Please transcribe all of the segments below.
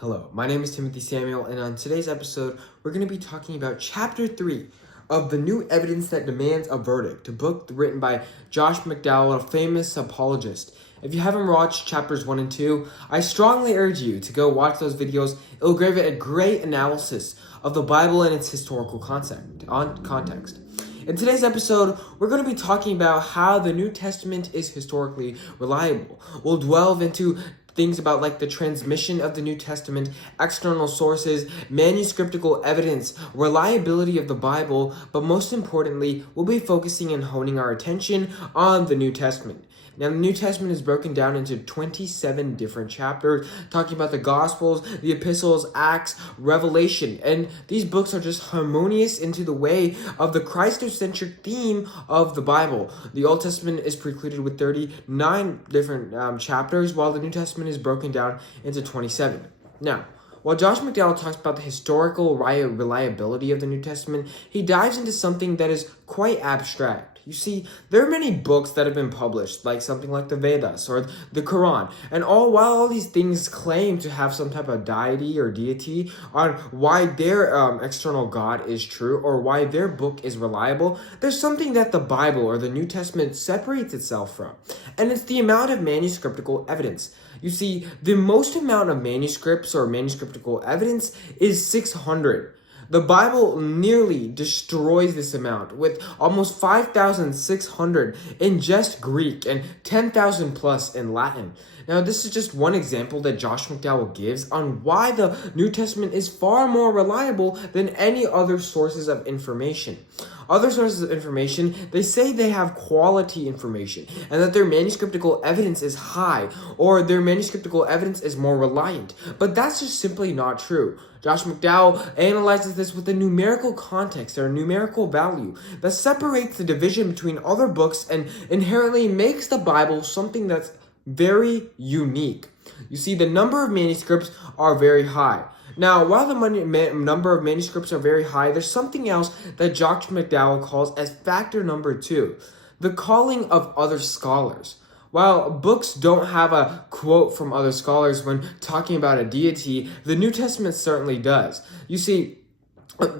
Hello, my name is Timothy Samuel, and on today's episode, we're going to be talking about Chapter 3 of The New Evidence That Demands a Verdict, a book written by Josh McDowell, a famous apologist. If you haven't watched Chapters 1 and 2, I strongly urge you to go watch those videos. It will give it a great analysis of the Bible and its historical context. In today's episode, we're going to be talking about how the New Testament is historically reliable. We'll delve into things about like the transmission of the New Testament, external sources, manuscriptical evidence, reliability of the Bible, but most importantly, we'll be focusing and honing our attention on the New Testament. Now, the New Testament is broken down into 27 different chapters, talking about the Gospels, the Epistles, Acts, Revelation, and these books are just harmonious into the way of the Christocentric theme of the Bible. The Old Testament is precluded with 39 different chapters, while the New Testament is broken down into 27. Now, while Josh McDowell talks about the historical reliability of the New Testament, he dives into something that is quite abstract. You see, there are many books that have been published, like something like the Vedas or the Quran, and while all these things claim to have some type of deity or deity on why their external God is true or why their book is reliable, there's something that the Bible or the New Testament separates itself from, and it's the amount of manuscriptical evidence. You see, the most amount of manuscripts or manuscriptical evidence is 600. The Bible nearly destroys this amount, with almost 5,600 in just Greek and 10,000 plus in Latin. Now, this is just one example that Josh McDowell gives on why the New Testament is far more reliable than any other sources of information. Other sources of information, they say they have quality information and that their manuscriptical evidence is high or their manuscriptical evidence is more reliant. But that's just simply not true. Josh McDowell analyzes this with a numerical context or a numerical value that separates the division between other books and inherently makes the Bible something that's very unique. You see, the number of manuscripts are very high. Now, while the number of manuscripts are very high, there's something else that Josh McDowell calls as factor number 2, the calling of other scholars. While books don't have a quote from other scholars when talking about a deity, the New Testament certainly does. You see,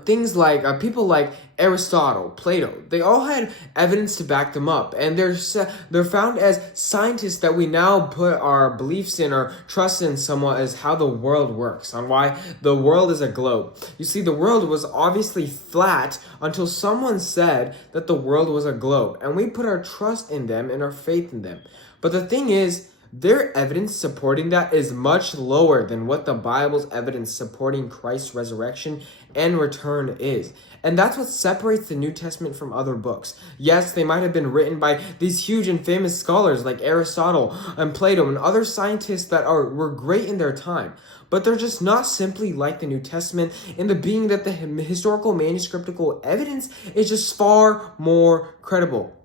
things like people like Aristotle, Plato, they all had evidence to back them up, and they're found as scientists that we now put our beliefs in or trust in somewhat as how the world works, on why the world is a globe. You see, the world was obviously flat until someone said that the world was a globe, and we put our trust in them and our faith in them. But the thing is, their evidence supporting that is much lower than what the Bible's evidence supporting Christ's resurrection and return is. And that's what separates the New Testament from other books. Yes, they might have been written by these huge and famous scholars like Aristotle and Plato and other scientists that were great in their time, but they're just not simply like the New Testament in the being that the historical manuscriptical evidence is just far more credible.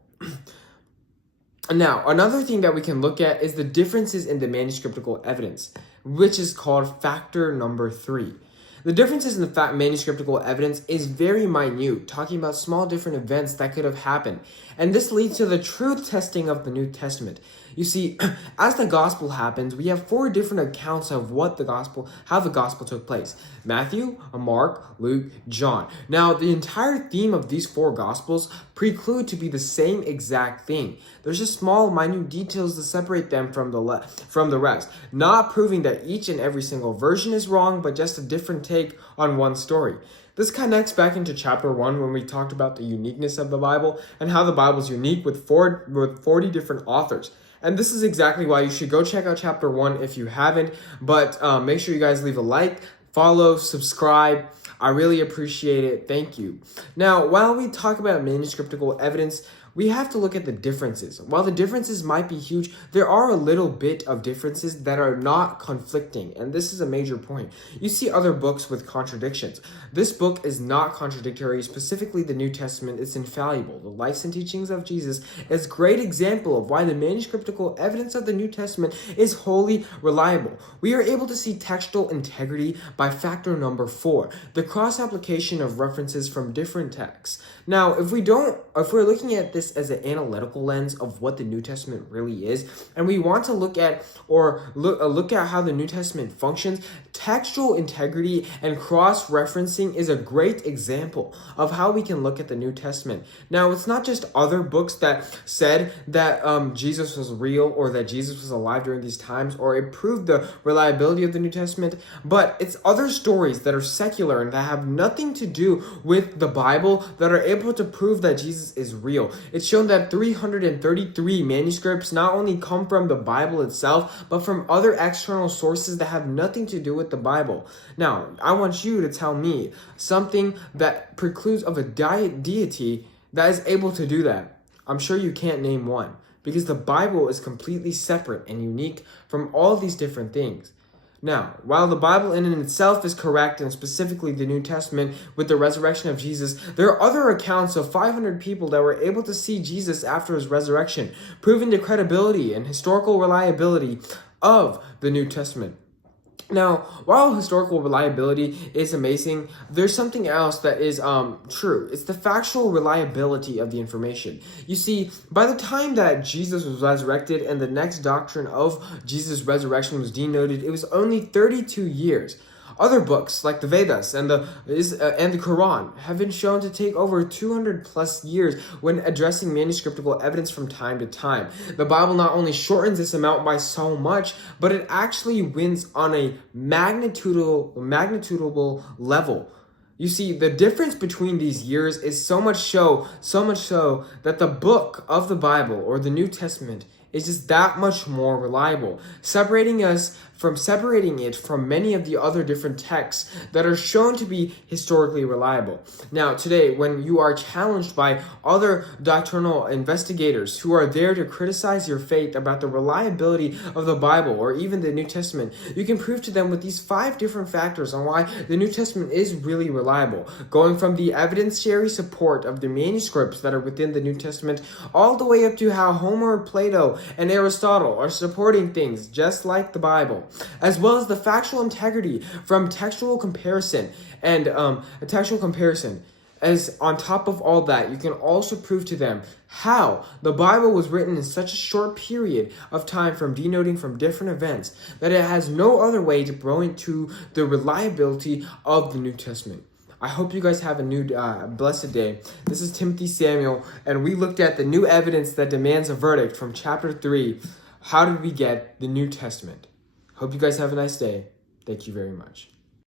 Now, another thing that we can look at is the differences in the manuscriptical evidence, which is called factor number 3. The differences in the manuscriptical evidence is very minute, talking about small different events that could have happened. And this leads to the truth testing of the New Testament. You see, as the gospel happens, we have 4 different accounts of how the gospel took place. Matthew, Mark, Luke, John. Now, the entire theme of these 4 gospels preclude to be the same exact thing. There's just small, minute details to separate them from the rest, not proving that each and every single version is wrong, but just a different take on one story. This connects back into chapter 1 when we talked about the uniqueness of the Bible and how the Bible is unique with 40 different authors. And this is exactly why you should go check out chapter 1 if you haven't. But make sure you guys leave a like, follow, subscribe. I really appreciate it. Thank you. Now, while we talk about manuscriptical evidence, we have to look at the differences. While the differences might be huge, there are a little bit of differences that are not conflicting, and this is a major point. You see other books with contradictions. This book is not contradictory, specifically the New Testament is infallible. The life and teachings of Jesus is a great example of why the manuscriptical evidence of the New Testament is wholly reliable. We are able to see textual integrity by factor number 4, the cross-application of references from different texts. Now, if we're looking at this this as an analytical lens of what the New Testament really is, and we want to look at how the New Testament functions, textual integrity and cross-referencing is a great example of how we can look at the New Testament. Now, it's not just other books that said that Jesus was real or that Jesus was alive during these times, or it proved the reliability of the New Testament, but it's other stories that are secular and that have nothing to do with the Bible that are able to prove that Jesus is real. It's shown that 333 manuscripts not only come from the Bible itself, but from other external sources that have nothing to do with the Bible. Now, I want you to tell me something that precludes of a deity that is able to do that. I'm sure you can't name one, because the Bible is completely separate and unique from all these different things. Now, while the Bible in itself is correct, and specifically the New Testament with the resurrection of Jesus, there are other accounts of 500 people that were able to see Jesus after his resurrection, proving the credibility and historical reliability of the New Testament. Now, while historical reliability is amazing, there's something else that is true. It's the factual reliability of the information. You see, by the time that Jesus was resurrected and the next doctrine of Jesus' resurrection was denoted, it was only 32 years. Other books like the Vedas and the Quran have been shown to take over 200 plus years when addressing manuscriptical evidence from time to time. The Bible not only shortens this amount by so much, but it actually wins on a magnitudable level. You see, the difference between these years is so much so that the book of the Bible or the New Testament is just that much more reliable, separating it from many of the other different texts that are shown to be historically reliable. Now, today, when you are challenged by other doctrinal investigators who are there to criticize your faith about the reliability of the Bible or even the New Testament, you can prove to them with these 5 different factors on why the New Testament is really reliable, going from the evidentiary support of the manuscripts that are within the New Testament all the way up to how Homer, Plato, and Aristotle are supporting things just like the Bible, as well as the factual integrity from textual comparison and As on top of all that, you can also prove to them how the Bible was written in such a short period of time from denoting from different events that it has no other way to point to the reliability of the New Testament. I hope you guys have a new blessed day. This is Timothy Samuel, and we looked at the new evidence that demands a verdict from chapter 3. How did we get the New Testament? Hope you guys have a nice day. Thank you very much.